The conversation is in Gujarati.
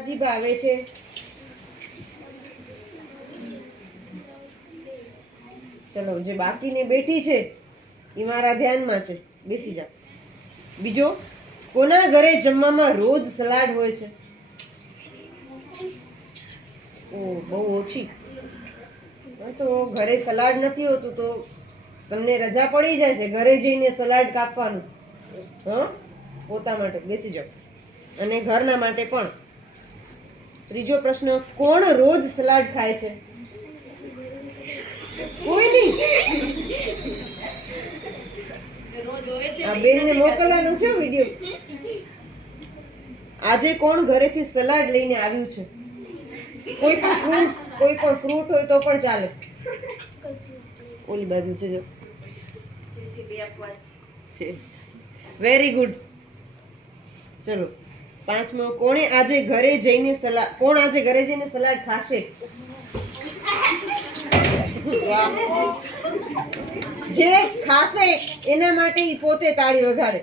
ભાજી ભાવે છે? ચલો, જે બાકીની બેઠી છે એ મારા ધ્યાનમાં છે, બેસી જાઓ. બીજો, કોના ઘરે જમવામાં રોજ સલાડ હોય છે? ઓ, બહુ ઓછી. તો ઘરે સલાડ નથી હોતું તો તમને રજા પડી જાય છે ઘરે જઈને સલાડ કાપવાનું. હા, પોતા માટે બેસી જાઓ અને ઘરના માટે પણ. ત્રીજો પ્રશ્ન, કોણ રોજ સલાડ ખાય છે? કોઈ નહીં. આ બેનને મોકલવાનો છે વિડીયો. આજે કોણ ઘરેથી સલાડ લઈને આવ્યું છે? કોઈ પણ ફ્રૂટ હોય તો પણ ચાલે. ઓલી બાજુ છે જો. Very good. ચલો, પાંચમો, કોણ આજે ઘરે જઈને સલાડ ખાશે? જે ખાશે એના માટે ઈ પોતે તાળી વગાડે.